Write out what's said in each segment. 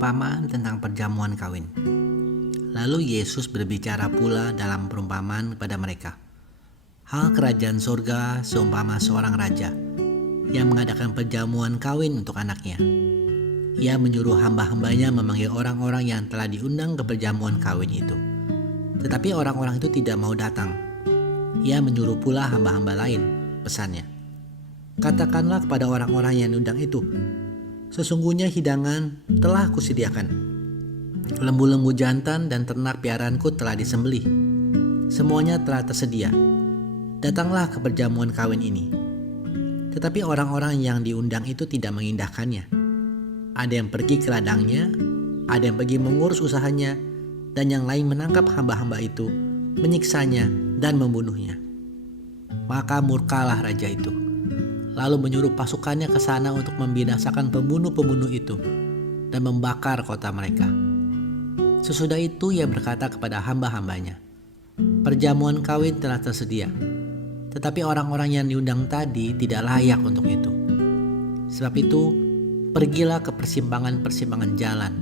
perumpamaan tentang perjamuan kawin. Lalu Yesus berbicara pula dalam perumpamaan kepada mereka. Hal kerajaan surga seumpama seorang raja yang mengadakan perjamuan kawin untuk anaknya. Ia menyuruh hamba-hambanya memanggil orang-orang yang telah diundang ke perjamuan kawin itu. Tetapi orang-orang itu tidak mau datang. Ia menyuruh pula hamba-hamba lain, pesannya. Katakanlah kepada orang-orang yang diundang itu, sesungguhnya hidangan telah kusediakan. Lembu-lembu jantan dan ternak piaraanku telah disembelih. Semuanya telah tersedia. Datanglah ke perjamuan kawin ini. Tetapi orang-orang yang diundang itu tidak mengindahkannya. Ada yang pergi ke ladangnya, ada yang pergi mengurus usahanya, dan yang lain menangkap hamba-hamba itu, menyiksanya dan membunuhnya. Maka murkalah raja itu, lalu menyuruh pasukannya ke sana untuk membinasakan pembunuh-pembunuh itu dan membakar kota mereka. Sesudah itu ia berkata kepada hamba-hambanya, perjamuan kawin telah tersedia, tetapi orang-orang yang diundang tadi tidak layak untuk itu. Sebab itu, pergilah ke persimpangan-persimpangan jalan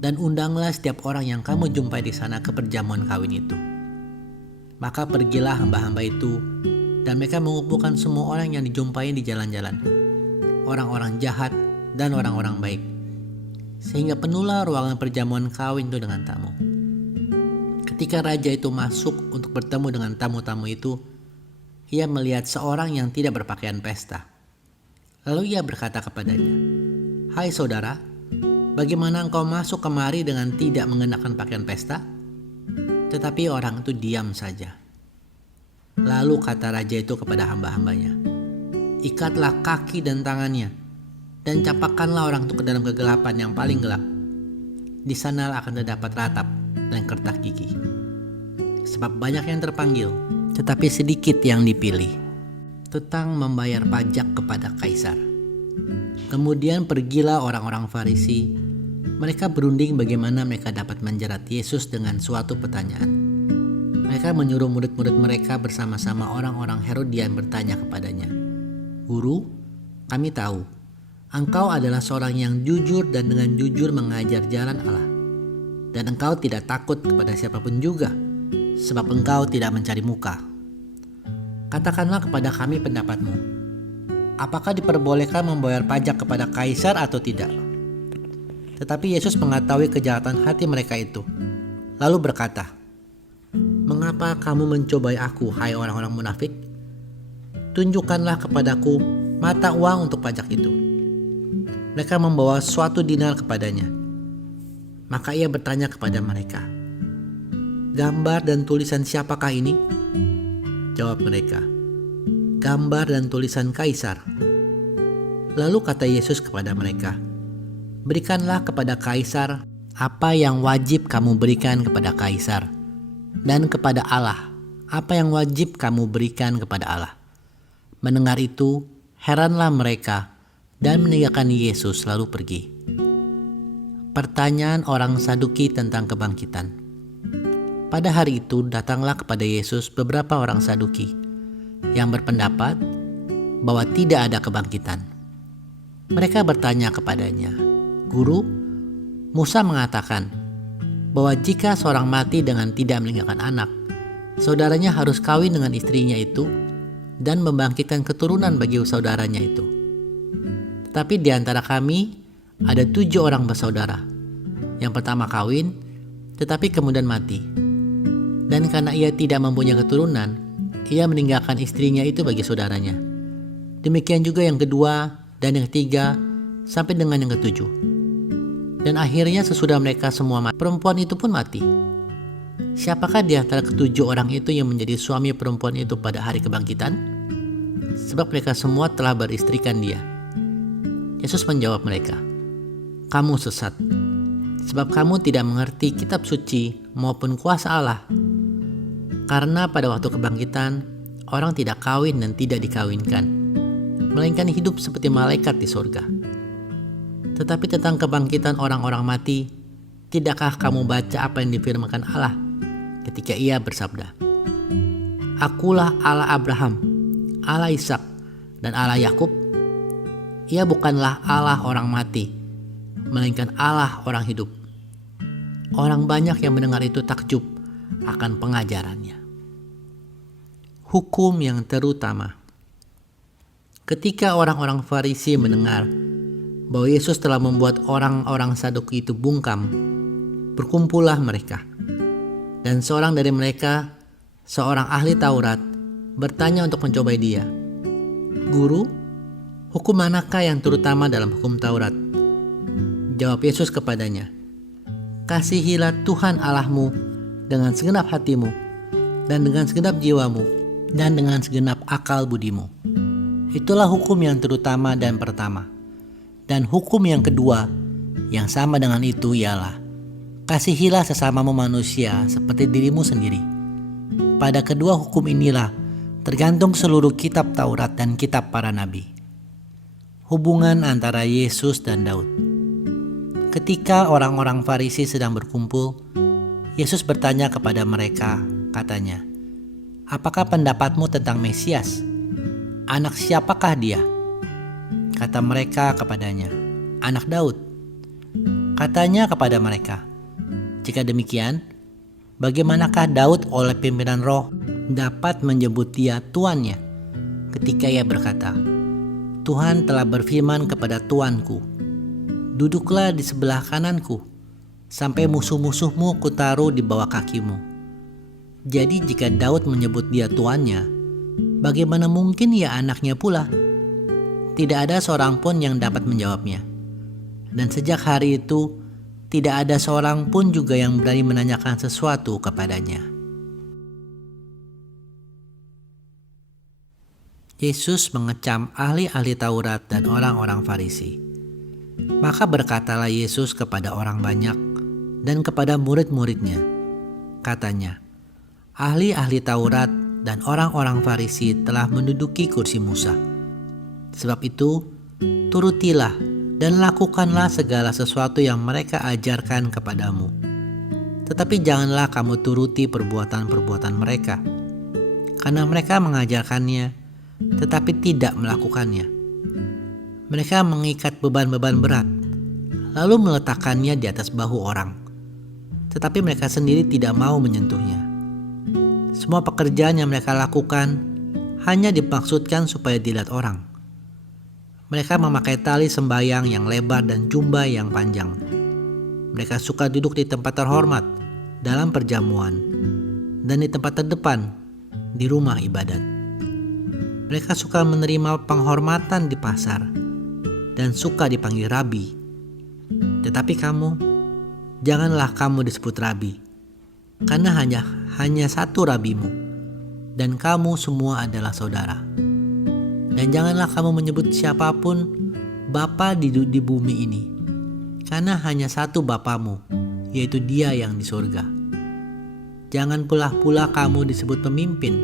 dan undanglah setiap orang yang kamu jumpai di sana ke perjamuan kawin itu. Maka pergilah hamba-hamba itu dan mereka mengumpulkan semua orang yang dijumpai di jalan-jalan, orang-orang jahat dan orang-orang baik, sehingga penuhlah ruangan perjamuan kawin itu dengan tamu. Ketika raja itu masuk untuk bertemu dengan tamu-tamu itu, ia melihat seorang yang tidak berpakaian pesta. Lalu ia berkata kepadanya, "Hai saudara, bagaimana engkau masuk kemari dengan tidak mengenakan pakaian pesta?" Tetapi orang itu diam saja. Lalu kata raja itu kepada hamba-hambanya, "Ikatlah kaki dan tangannya, dan capakkanlah orang itu ke dalam kegelapan yang paling gelap. Di sana akan terdapat ratap dan kertak gigi. Sebab banyak yang terpanggil, tetapi sedikit yang dipilih." Tentang membayar pajak kepada kaisar. Kemudian pergilah orang-orang Farisi. Mereka berunding bagaimana mereka dapat menjerat Yesus dengan suatu pertanyaan. Mereka menyuruh murid-murid mereka bersama-sama orang-orang Herodian bertanya kepadanya, "Guru, kami tahu engkau adalah seorang yang jujur dan dengan jujur mengajar jalan Allah. Dan engkau tidak takut kepada siapapun juga, sebab engkau tidak mencari muka. Katakanlah kepada kami pendapatmu. Apakah diperbolehkan membayar pajak kepada kaisar atau tidak?" Tetapi Yesus mengetahui kejahatan hati mereka itu, lalu berkata, "Mengapa kamu mencobai aku, hai orang-orang munafik? Tunjukkanlah kepadaku mata uang untuk pajak itu." Mereka membawa suatu dinar kepadanya. Maka ia bertanya kepada mereka, "Gambar dan tulisan siapakah ini?" Jawab mereka, "Gambar dan tulisan kaisar." Lalu kata Yesus kepada mereka, "Berikanlah kepada kaisar apa yang wajib kamu berikan kepada kaisar, dan kepada Allah apa yang wajib kamu berikan kepada Allah." Mendengar itu, heranlah mereka dan meninggalkan Yesus lalu pergi. Pertanyaan orang Saduki tentang kebangkitan. Pada hari itu datanglah kepada Yesus beberapa orang Saduki yang berpendapat bahwa tidak ada kebangkitan. Mereka bertanya kepadanya, "Guru, Musa mengatakan bahwa jika seorang mati dengan tidak meninggalkan anak, saudaranya harus kawin dengan istrinya itu dan membangkitkan keturunan bagi saudaranya itu. Tetapi di antara kami ada 7 orang bersaudara. Yang pertama kawin, tetapi kemudian mati. Dan karena ia tidak mempunyai keturunan, ia meninggalkan istrinya itu bagi saudaranya. Demikian juga yang kedua dan yang ketiga sampai dengan yang ketujuh. Dan akhirnya sesudah mereka semua mati, perempuan itu pun mati. Siapakah di antara ketujuh orang itu yang menjadi suami perempuan itu pada hari kebangkitan? Sebab mereka semua telah beristrikan dia." Yesus menjawab mereka, "Kamu sesat, sebab kamu tidak mengerti kitab suci maupun kuasa Allah. Karena pada waktu kebangkitan, orang tidak kawin dan tidak dikawinkan, melainkan hidup seperti malaikat di surga. Tetapi tentang kebangkitan orang-orang mati, tidakkah kamu baca apa yang difirmankan Allah ketika ia bersabda, 'Akulah Allah Abraham, Allah Ishak, dan Allah Yakub'? Ia bukanlah Allah orang mati, melainkan Allah orang hidup. Orang banyak yang mendengar itu takjub akan pengajarannya. Hukum yang terutama. Ketika orang-orang Farisi mendengar bahwa Yesus telah membuat orang-orang Saduki itu bungkam, berkumpullah mereka. Dan seorang dari mereka, seorang ahli Taurat, bertanya untuk mencobai dia, "Guru, hukum manakah yang terutama dalam hukum Taurat?" Jawab Yesus kepadanya, "Kasihilah Tuhan Allahmu dengan segenap hatimu, dan dengan segenap jiwamu, dan dengan segenap akal budimu. Itulah hukum yang terutama dan pertama. Dan hukum yang kedua, yang sama dengan itu ialah, kasihilah sesamamu manusia seperti dirimu sendiri. Pada kedua hukum inilah tergantung seluruh kitab Taurat dan kitab para nabi." Hubungan antara Yesus dan Daud. Ketika orang-orang Farisi sedang berkumpul, Yesus bertanya kepada mereka, katanya, "Apakah pendapatmu tentang Mesias? Anak siapakah dia?" Kata mereka kepadanya, "Anak Daud." Katanya kepada mereka, "Jika demikian, bagaimanakah Daud oleh pimpinan roh dapat menyebut dia tuannya ketika ia berkata, 'Tuhan telah berfirman kepada Tuanku, duduklah di sebelah kananku, sampai musuh-musuhmu kutaruh di bawah kakimu.' Jadi jika Daud menyebut dia tuannya, bagaimana mungkin ia anaknya pula?" Tidak ada seorang pun yang dapat menjawabnya. Dan sejak hari itu, tidak ada seorang pun juga yang berani menanyakan sesuatu kepadanya. Yesus mengecam ahli-ahli Taurat dan orang-orang Farisi. Maka berkatalah Yesus kepada orang banyak dan kepada murid-muridnya. Katanya, "Ahli-ahli Taurat dan orang-orang Farisi telah menduduki kursi Musa. Sebab itu, turutilah dan lakukanlah segala sesuatu yang mereka ajarkan kepadamu. Tetapi janganlah kamu turuti perbuatan-perbuatan mereka, karena mereka mengajarkannya, tetapi tidak melakukannya. Mereka mengikat beban-beban berat, lalu meletakkannya di atas bahu orang, tetapi mereka sendiri tidak mau menyentuhnya. Semua pekerjaan yang mereka lakukan hanya dimaksudkan supaya dilihat orang. Mereka memakai tali sembayang yang lebar dan jubah yang panjang. Mereka suka duduk di tempat terhormat dalam perjamuan dan di tempat terdepan di rumah ibadat. Mereka suka menerima penghormatan di pasar dan suka dipanggil rabi. Tetapi kamu, janganlah kamu disebut rabi, karena hanya satu rabimu, dan kamu semua adalah saudara. Dan janganlah kamu menyebut siapapun Bapa di bumi ini, karena hanya satu Bapamu, yaitu Dia yang di surga. Jangan pula kamu disebut pemimpin,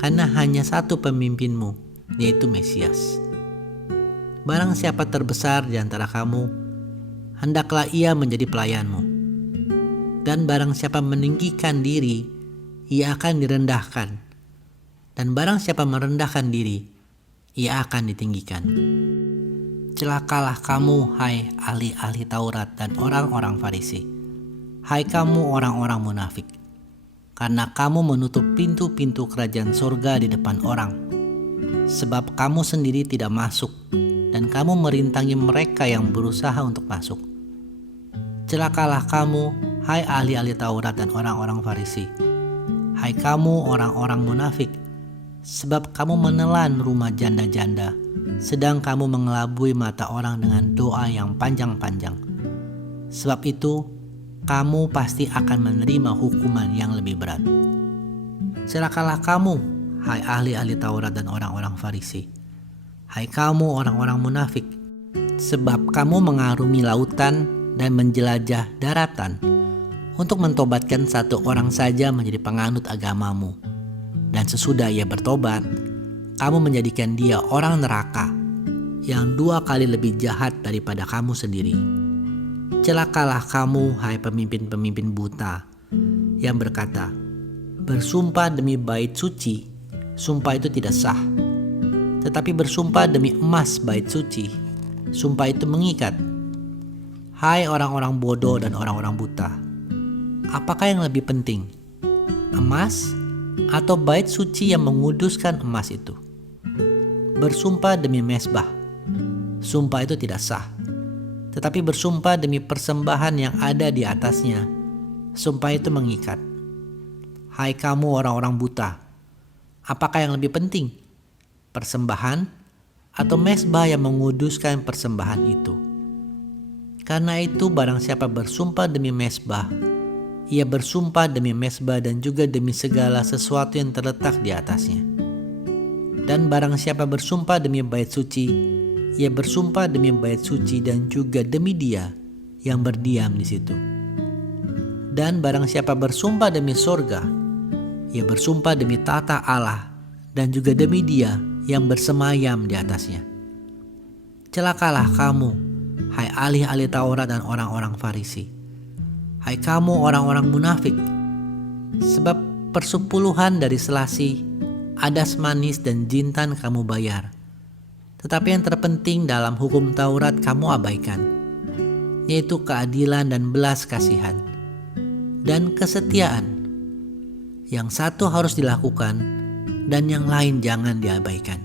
karena hanya satu pemimpinmu, yaitu Mesias. Barang siapa terbesar di antara kamu, hendaklah ia menjadi pelayanmu. Dan barang siapa meninggikan diri, ia akan direndahkan. Dan barang siapa merendahkan diri, ia akan ditinggikan. Celakalah kamu, hai ahli-ahli Taurat dan orang-orang Farisi. Hai kamu orang-orang munafik, karena kamu menutup pintu-pintu kerajaan surga di depan orang. Sebab kamu sendiri tidak masuk, dan kamu merintangi mereka yang berusaha untuk masuk. Celakalah kamu, hai ahli-ahli Taurat dan orang-orang Farisi. Hai kamu orang-orang munafik, sebab kamu menelan rumah janda-janda, sedang kamu mengelabui mata orang dengan doa yang panjang-panjang. Sebab itu, kamu pasti akan menerima hukuman yang lebih berat. Celakalah kamu, hai ahli-ahli Taurat dan orang-orang Farisi. Hai kamu orang-orang munafik, sebab kamu mengarungi lautan dan menjelajah daratan untuk mentobatkan satu orang saja menjadi penganut agamamu. Dan sesudah ia bertobat, kamu menjadikan dia orang neraka yang 2 kali lebih jahat daripada kamu sendiri. Celakalah kamu, hai pemimpin-pemimpin buta, yang berkata, bersumpah demi bait suci, sumpah itu tidak sah. Tetapi bersumpah demi emas bait suci, sumpah itu mengikat. Hai orang-orang bodoh dan orang-orang buta, apakah yang lebih penting? Emas atau bait suci yang menguduskan emas itu? Bersumpah demi mezbah. Sumpah itu tidak sah. Tetapi bersumpah demi persembahan yang ada di atasnya. Sumpah itu mengikat. Hai kamu orang-orang buta, apakah yang lebih penting? Persembahan atau mezbah yang menguduskan persembahan itu? Karena itu barang siapa bersumpah demi mezbah, ia bersumpah demi mezbah dan juga demi segala sesuatu yang terletak di atasnya. Dan barang siapa bersumpah demi bait suci, ia bersumpah demi bait suci dan juga demi Dia yang berdiam di situ. Dan barang siapa bersumpah demi sorga, ia bersumpah demi tata Allah dan juga demi Dia yang bersemayam di atasnya. Celakalah kamu, hai ahli-ahli Taurat dan orang-orang Farisi. Hai kamu orang-orang munafik, sebab persepuluhan dari selasi, adas manis dan jintan kamu bayar. Tetapi yang terpenting dalam hukum Taurat kamu abaikan, yaitu keadilan dan belas kasihan dan kesetiaan. Yang satu harus dilakukan dan yang lain jangan diabaikan.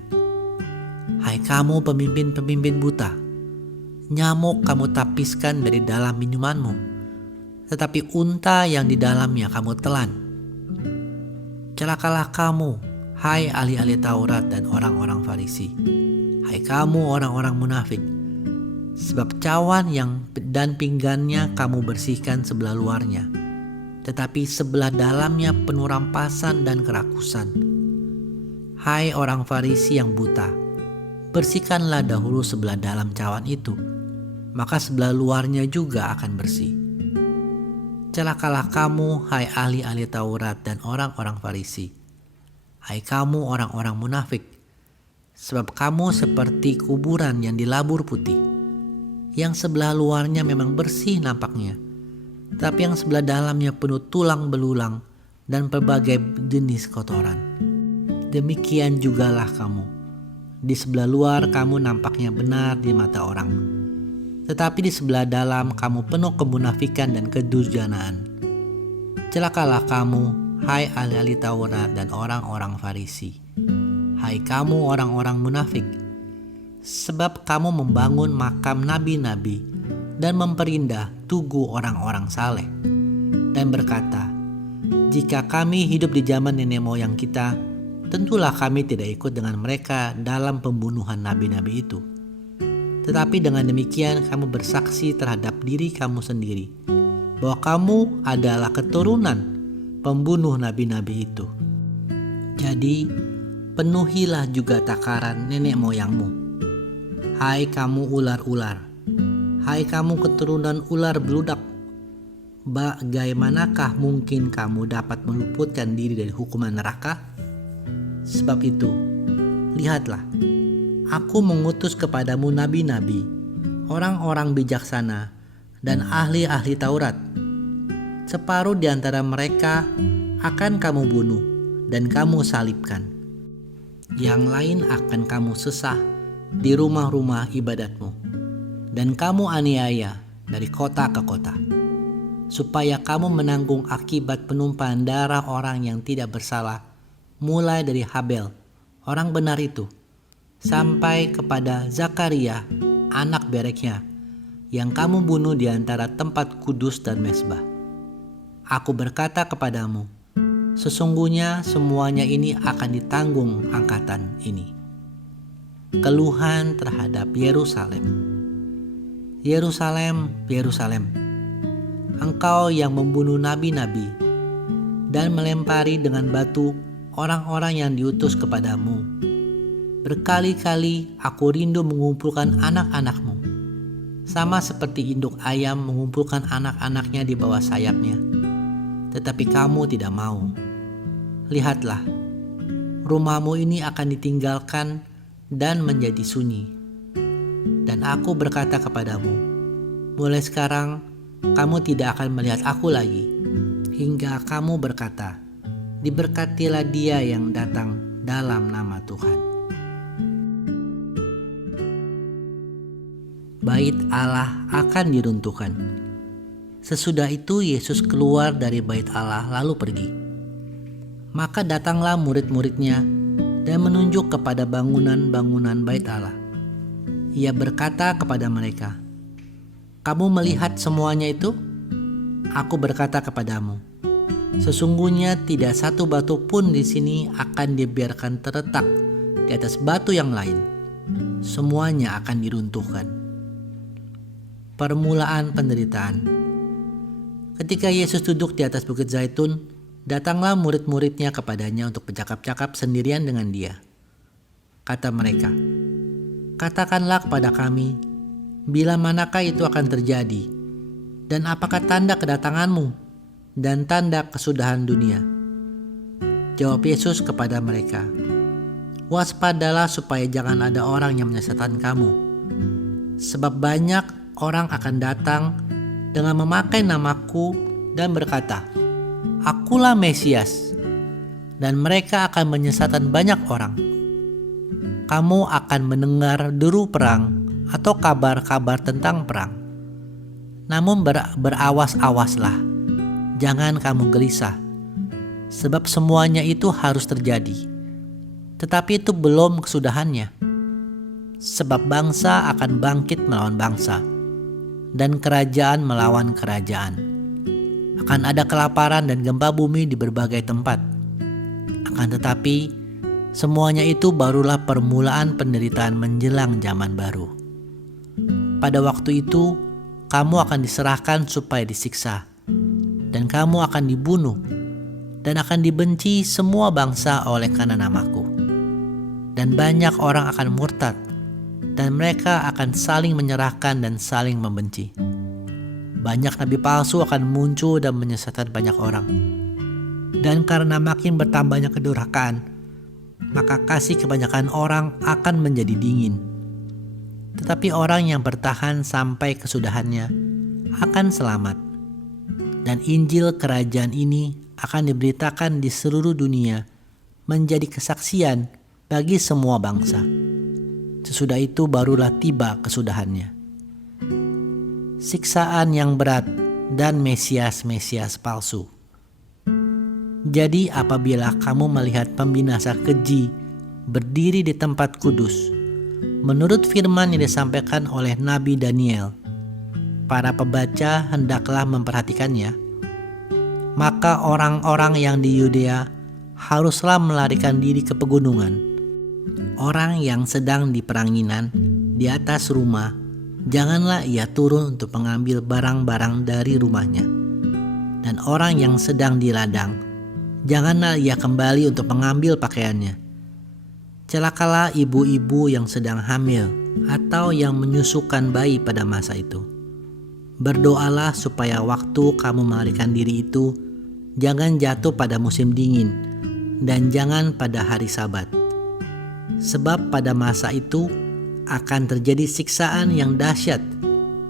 Hai kamu pemimpin-pemimpin buta, nyamuk kamu tapiskan dari dalam minumanmu, tetapi unta yang di dalamnya kamu telan. Celakalah kamu, hai ahli-ahli Taurat dan orang-orang Farisi. Hai kamu orang-orang munafik, sebab cawan yang dan pinggannya kamu bersihkan sebelah luarnya, tetapi sebelah dalamnya penuh rampasan dan kerakusan. Hai orang Farisi yang buta, bersihkanlah dahulu sebelah dalam cawan itu, maka sebelah luarnya juga akan bersih. Celakalah kamu, hai ahli-ahli Taurat dan orang-orang Farisi. Hai kamu orang-orang munafik, sebab kamu seperti kuburan yang dilabur putih, yang sebelah luarnya memang bersih nampaknya, tapi yang sebelah dalamnya penuh tulang belulang dan berbagai jenis kotoran. Demikian jugalah kamu. Di sebelah luar kamu nampaknya benar di mata orang, tetapi di sebelah dalam kamu penuh kemunafikan dan kedurjanaan. Celakalah kamu, hai ahli-ahli Taurat dan orang-orang Farisi. Hai kamu orang-orang munafik, sebab kamu membangun makam nabi-nabi dan memperindah tugu orang-orang saleh, dan berkata, jika kami hidup di zaman nenek moyang kita, tentulah kami tidak ikut dengan mereka dalam pembunuhan nabi-nabi itu. Tetapi dengan demikian kamu bersaksi terhadap diri kamu sendiri bahwa kamu adalah keturunan pembunuh nabi-nabi itu. Jadi penuhilah juga takaran nenek moyangmu. Hai kamu ular-ular, hai kamu keturunan ular beludak, bagaimanakah mungkin kamu dapat meluputkan diri dari hukuman neraka? Sebab itu, lihatlah, aku mengutus kepadamu nabi-nabi, orang-orang bijaksana, dan ahli-ahli Taurat. Separuh di antara mereka akan kamu bunuh dan kamu salibkan. Yang lain akan kamu sesah di rumah-rumah ibadatmu, dan kamu aniaya dari kota ke kota, supaya kamu menanggung akibat penumpahan darah orang yang tidak bersalah, mulai dari Habel, orang benar itu, sampai kepada Zakaria, anak Bereknya, yang kamu bunuh di antara tempat kudus dan mezbah. Aku berkata kepadamu, sesungguhnya semuanya ini akan ditanggung angkatan ini. Keluhan terhadap Yerusalem. Yerusalem, Yerusalem, engkau yang membunuh nabi-nabi dan melempari dengan batu orang-orang yang diutus kepadamu. Berkali-kali aku rindu mengumpulkan anak-anakmu, sama seperti induk ayam mengumpulkan anak-anaknya di bawah sayapnya. Tetapi kamu tidak mau. Lihatlah, rumahmu ini akan ditinggalkan dan menjadi sunyi. Dan aku berkata kepadamu, mulai sekarang kamu tidak akan melihat aku lagi, hingga kamu berkata, diberkatilah dia yang datang dalam nama Tuhan. bait Allah akan diruntuhkan. Sesudah itu Yesus keluar dari bait Allah lalu pergi. Maka datanglah murid-muridnya dan menunjuk kepada bangunan-bangunan bait Allah. Ia berkata kepada mereka, "Kamu melihat semuanya itu? Aku berkata kepadamu, sesungguhnya tidak satu batu pun di sini akan dibiarkan terletak di atas batu yang lain. Semuanya akan diruntuhkan." Permulaan penderitaan. Ketika Yesus duduk di atas Bukit Zaitun, datanglah murid-muridnya kepadanya untuk bercakap-cakap sendirian dengan dia. Kata mereka, "Katakanlah kepada kami, bila manakah itu akan terjadi? Dan apakah tanda kedatanganmu dan tanda kesudahan dunia?" Jawab Yesus kepada mereka, "Waspadalah supaya jangan ada orang yang menyesatkan kamu. Sebab banyak orang akan datang dengan memakai namaku dan berkata, 'Akulah Mesias,' dan mereka akan menyesatkan banyak orang. Kamu akan mendengar deru perang atau kabar-kabar tentang perang. Namun berawas-awaslah, jangan kamu gelisah, sebab semuanya itu harus terjadi. Tetapi itu belum kesudahannya. Sebab bangsa akan bangkit melawan bangsa, dan kerajaan melawan kerajaan. Akan ada kelaparan dan gempa bumi di berbagai tempat. Akan tetapi, semuanya itu barulah permulaan penderitaan menjelang zaman baru. Pada waktu itu, kamu akan diserahkan supaya disiksa, dan kamu akan dibunuh, dan akan dibenci semua bangsa oleh karena namaku. Dan banyak orang akan murtad, dan mereka akan saling menyerahkan dan saling membenci. Banyak nabi palsu akan muncul dan menyesatkan banyak orang. Dan karena makin bertambahnya kedurhakaan, maka kasih kebanyakan orang akan menjadi dingin. Tetapi orang yang bertahan sampai kesudahannya akan selamat. Dan Injil kerajaan ini akan diberitakan di seluruh dunia menjadi kesaksian bagi semua bangsa. Sesudah itu barulah tiba kesudahannya. Siksaan yang berat dan Mesias-Mesias palsu. Jadi apabila kamu melihat pembinasa keji berdiri di tempat kudus, menurut firman yang disampaikan oleh Nabi Daniel, para pembaca hendaklah memperhatikannya. Maka orang-orang yang di Yudea haruslah melarikan diri ke pegunungan. Orang yang sedang di peranginan di atas rumah, janganlah ia turun untuk mengambil barang-barang dari rumahnya. Dan orang yang sedang di ladang, janganlah ia kembali untuk mengambil pakaiannya. Celakalah ibu-ibu yang sedang hamil atau yang menyusukan bayi pada masa itu. Berdoalah supaya waktu kamu melarikan diri itu jangan jatuh pada musim dingin dan jangan pada hari Sabat. Sebab pada masa itu akan terjadi siksaan yang dahsyat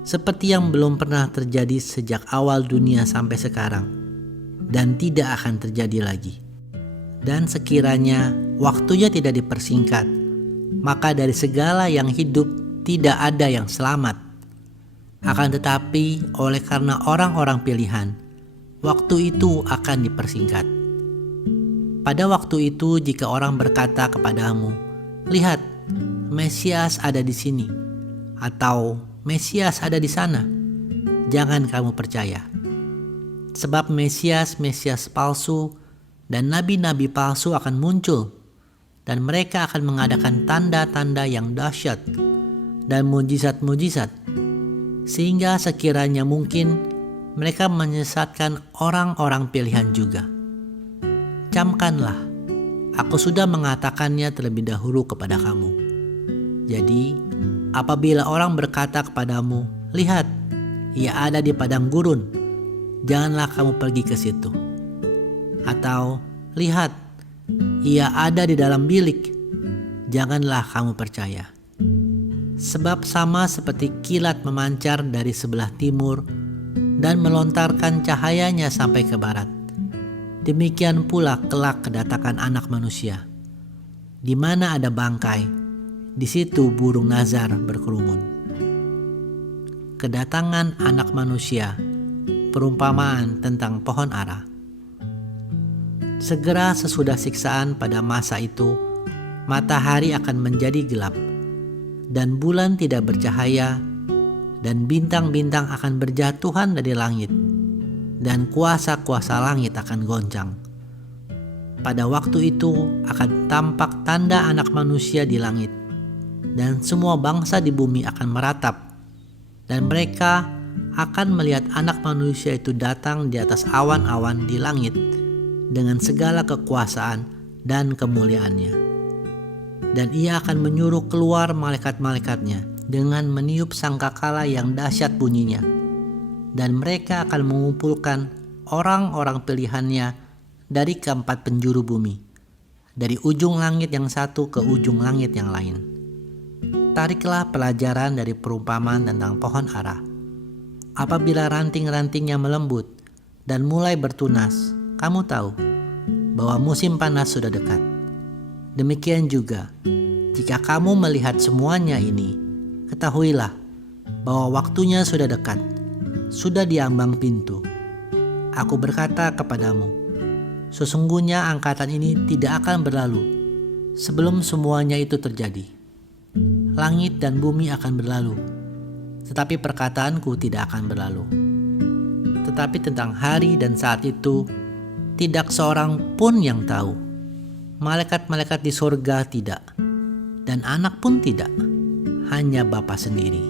seperti yang belum pernah terjadi sejak awal dunia sampai sekarang, dan tidak akan terjadi lagi. Dan sekiranya waktunya tidak dipersingkat, maka dari segala yang hidup tidak ada yang selamat. Akan tetapi oleh karena orang-orang pilihan, waktu itu akan dipersingkat. Pada waktu itu jika orang berkata kepadamu, "Lihat, Mesias ada di sini," atau "Mesias ada di sana," jangan kamu percaya. Sebab Mesias-Mesias palsu dan nabi-nabi palsu akan muncul, dan mereka akan mengadakan tanda-tanda yang dahsyat dan mujizat-mujizat, sehingga sekiranya mungkin mereka menyesatkan orang-orang pilihan juga. Camkanlah, aku sudah mengatakannya terlebih dahulu kepada kamu. Jadi, apabila orang berkata kepadamu, "Lihat, ia ada di padang gurun," janganlah kamu pergi ke situ. Atau, "Lihat, ia ada di dalam bilik," janganlah kamu percaya. Sebab sama seperti kilat memancar dari sebelah timur dan melontarkan cahayanya sampai ke barat, demikian pula kelak kedatangan Anak Manusia. Di mana ada bangkai, di situ burung nazar berkerumun. kedatangan Anak Manusia, perumpamaan tentang pohon ara. Segera sesudah siksaan pada masa itu, matahari akan menjadi gelap, dan bulan tidak bercahaya, dan bintang-bintang akan berjatuhan dari langit, dan kuasa-kuasa langit akan goncang. Pada waktu itu akan tampak tanda Anak Manusia di langit, dan semua bangsa di bumi akan meratap, dan mereka akan melihat Anak Manusia itu datang di atas awan-awan di langit dengan segala kekuasaan dan kemuliaannya. Dan ia akan menyuruh keluar malaikat-malaikatnya dengan meniup sangkakala yang dahsyat bunyinya, dan mereka akan mengumpulkan orang-orang pilihannya dari keempat penjuru bumi, dari ujung langit yang satu ke ujung langit yang lain. Tariklah pelajaran dari perumpamaan tentang pohon ara. Apabila ranting-rantingnya melembut dan mulai bertunas, kamu tahu bahwa musim panas sudah dekat. Demikian juga, jika kamu melihat semuanya ini, ketahuilah bahwa waktunya sudah dekat, sudah di ambang pintu. Aku berkata kepadamu, sesungguhnya angkatan ini tidak akan berlalu sebelum semuanya itu terjadi. Langit dan bumi akan berlalu, tetapi perkataanku tidak akan berlalu. Tetapi tentang hari dan saat itu, tidak seorang pun yang tahu. Malaikat-malaikat di surga tidak, dan Anak pun tidak, hanya Bapa sendiri.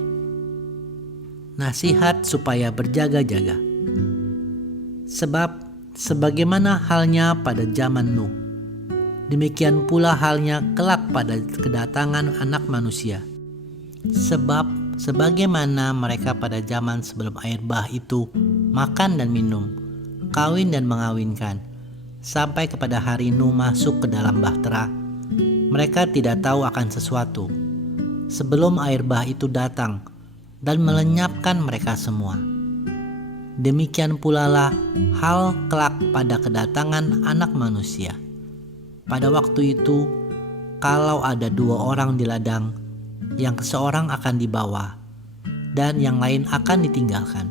Nasihat supaya berjaga-jaga. Sebab sebagaimana halnya pada zaman Nuh, demikian pula halnya kelak pada kedatangan Anak Manusia. Sebab sebagaimana mereka pada zaman sebelum air bah itu makan dan minum, kawin dan mengawinkan, sampai kepada hari Nuh masuk ke dalam bahtera, mereka tidak tahu akan sesuatu sebelum air bah itu datang dan melenyapkan mereka semua. Demikian pula lah hal kelak pada kedatangan Anak Manusia. Pada waktu itu, kalau ada 2 orang di ladang, yang seorang akan dibawa, dan yang lain akan ditinggalkan.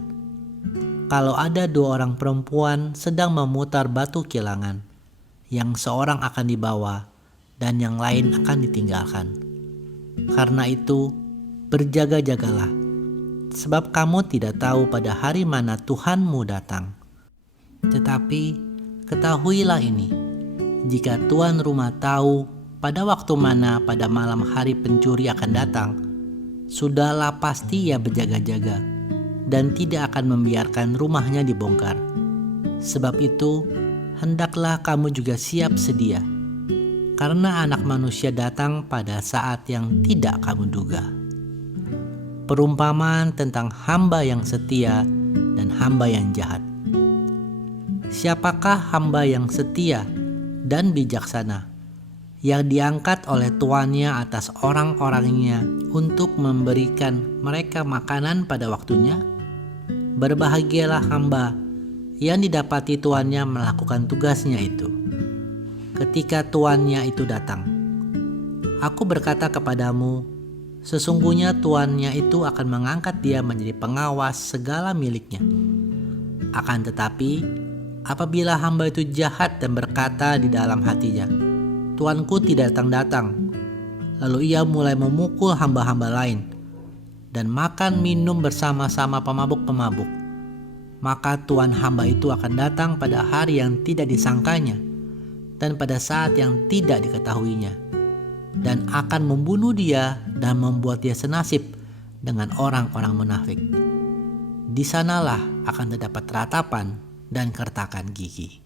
Kalau ada 2 orang perempuan sedang memutar batu kilangan, yang seorang akan dibawa, dan yang lain akan ditinggalkan. Karena itu, berjaga-jagalah, sebab kamu tidak tahu pada hari mana Tuhanmu datang. Tetapi ketahuilah ini, jika tuan rumah tahu pada waktu mana pada malam hari pencuri akan datang, sudahlah pasti ia berjaga-jaga dan tidak akan membiarkan rumahnya dibongkar. Sebab itu, hendaklah kamu juga siap sedia, karena Anak Manusia datang pada saat yang tidak kamu duga. Perumpamaan tentang hamba yang setia dan hamba yang jahat. Siapakah hamba yang setia dan bijaksana, yang diangkat oleh tuannya atas orang-orangnya untuk memberikan mereka makanan pada waktunya? Berbahagialah hamba yang didapati tuannya melakukan tugasnya itu ketika tuannya itu datang. Aku berkata kepadamu, sesungguhnya tuannya itu akan mengangkat dia menjadi pengawas segala miliknya. Akan tetapi, apabila hamba itu jahat dan berkata di dalam hatinya, tuanku tidak datang-datang, lalu ia mulai memukul hamba-hamba lain dan makan minum bersama-sama pemabuk-pemabuk, maka tuan hamba itu akan datang pada hari yang tidak disangkanya dan pada saat yang tidak diketahuinya, dan akan membunuh dia dan membuat dia senasib dengan orang-orang munafik. Di sanalah akan terdapat ratapan dan kertakan gigi.